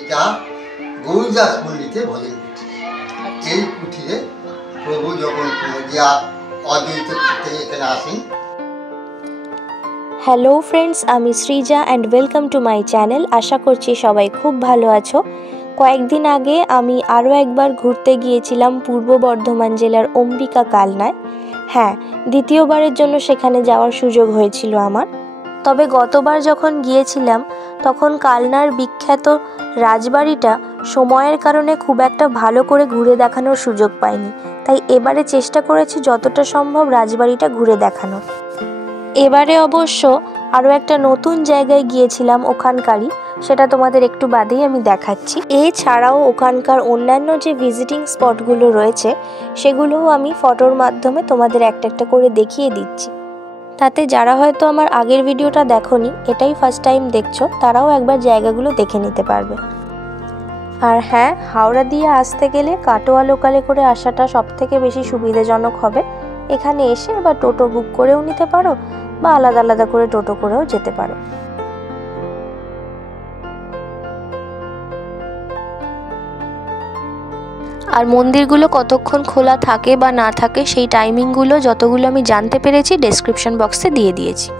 এটা গৌরদাস পণ্ডিতের ভজন কুঠি। এই কুঠিরে প্রভু যখন নদিয়া অদ্বৈত থেকে এখানে আসেন। হ্যালো ফ্রেন্ডস, আমি Srija and welcome to my channel. আশা করছি সবাই খুব ভালো আছো। কয়েকদিন আগে আমি আরও একবার ঘুরতে গিয়েছিলাম পূর্ব বর্ধমান জেলার অম্বিকা কালনায়। হ্যাঁ, দ্বিতীয়বারের জন্য সেখানে যাওয়ার সুযোগ হয়েছিল আমার। তবে গতবার যখন গিয়েছিলাম তখন কালনার বিখ্যাত রাজবাড়িটা সময়ের কারণে খুব একটা ভালো করে ঘুরে দেখানোর সুযোগ পাইনি, তাই এবারে চেষ্টা করেছি যতটা সম্ভব রাজবাড়িটা ঘুরে দেখানোর। এবারে অবশ্য আরও একটা নতুন জায়গায় গিয়েছিলাম ওখানকারই, সেটা তোমাদের একটু বাদেই আমি দেখাচ্ছি। এছাড়াও ওখানকার অন্যান্য যে ভিজিটিং স্পটগুলো রয়েছে সেগুলোও আমি ফটোর মাধ্যমে তোমাদের একটা একটা করে দেখিয়ে দিচ্ছি। তাতে যারা হয়তো আমার আগের ভিডিওটা দেখোনি, এটাই ফার্স্ট টাইম দেখছো, তারাও একবার জায়গাগুলো দেখে নিতে পারবে। আর হ্যাঁ, হাওড়া দিয়ে আসতে গেলে কাটোয়া লোকালে করে আসাটা সবথেকে বেশি সুবিধাজনক হবে। এখানে এসে এবার টোটো বুক করেও নিতে পারো বা আলাদা আলাদা করে টোটো করেও যেতে পারো। আর মন্দিরগুলো কতক্ষণ খোলা থাকে বা না থাকে সেই টাইমিংগুলো যতগুলো আমি জানতে পেরেছি ডেসক্রিপশন বক্সে দিয়ে দিয়েছি।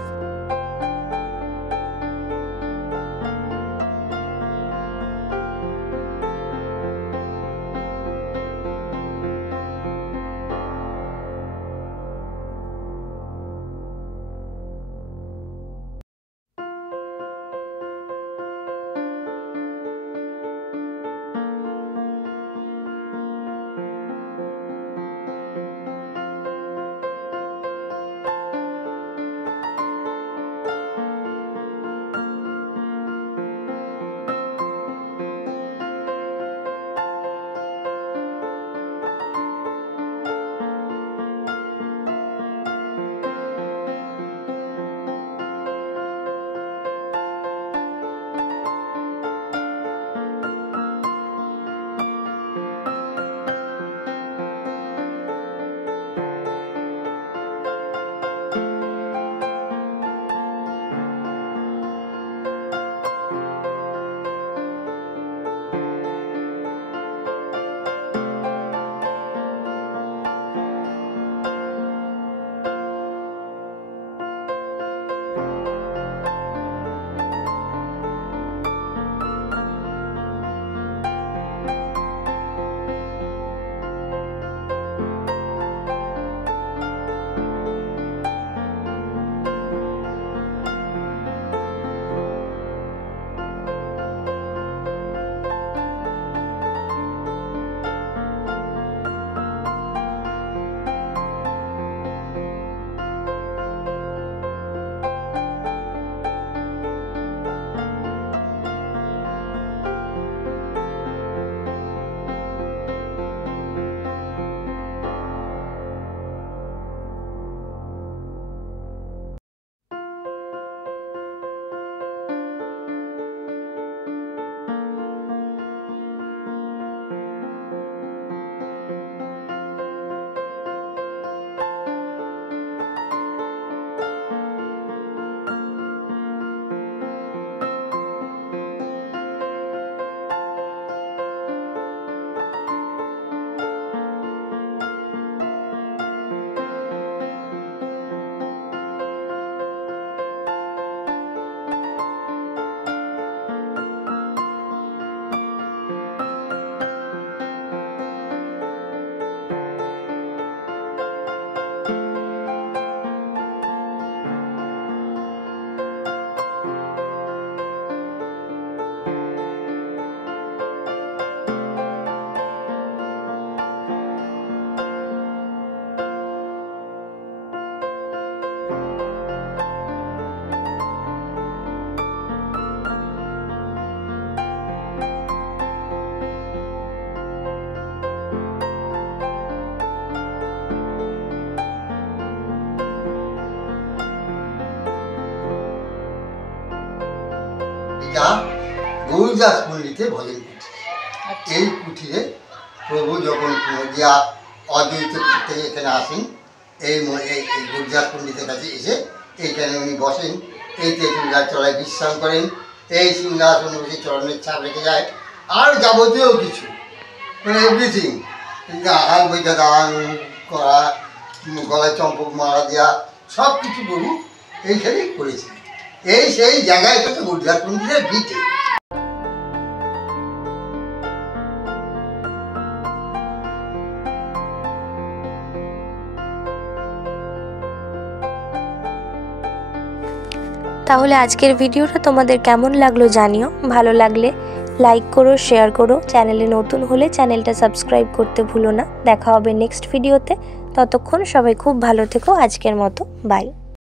এটা গৌরদাস পণ্ডিতের ভজন কুঠি। এই কুঠিরে প্রভু যখন নদিয়া অদ্বৈত থেকে এখানে আসেন, এই গৌরদাস পণ্ডিতের কাছে এসে এইখানে উনি বসেন, এই তেঁতুল গাছ তলায় বিশ্রাম করেন, এই সিংহাসন বসে চরণের ছাপ রেখে যায়। আর যাবতীয় কিছু মানে এভরিথিং, হাল বইটা দান করা, গলায় চম্পক মারা দেওয়া, সব কিছু বহু এইখানেই করেছে। এই সেই জায়গায় এটা তো গুজরাট মন্দিরের ভিটে। তাহলে আজকের ভিডিওটা তোমাদের কেমন লাগলো জানিও। ভালো লাগলে লাইক করো, শেয়ার করো। চ্যানেলে নতুন হলে চ্যানেলটা সাবস্ক্রাইব করতে ভুলো না। দেখা হবে নেক্সট ভিডিওতে। ততক্ষণ সবাই খুব ভালো থেকো। আজকের মতো বাই।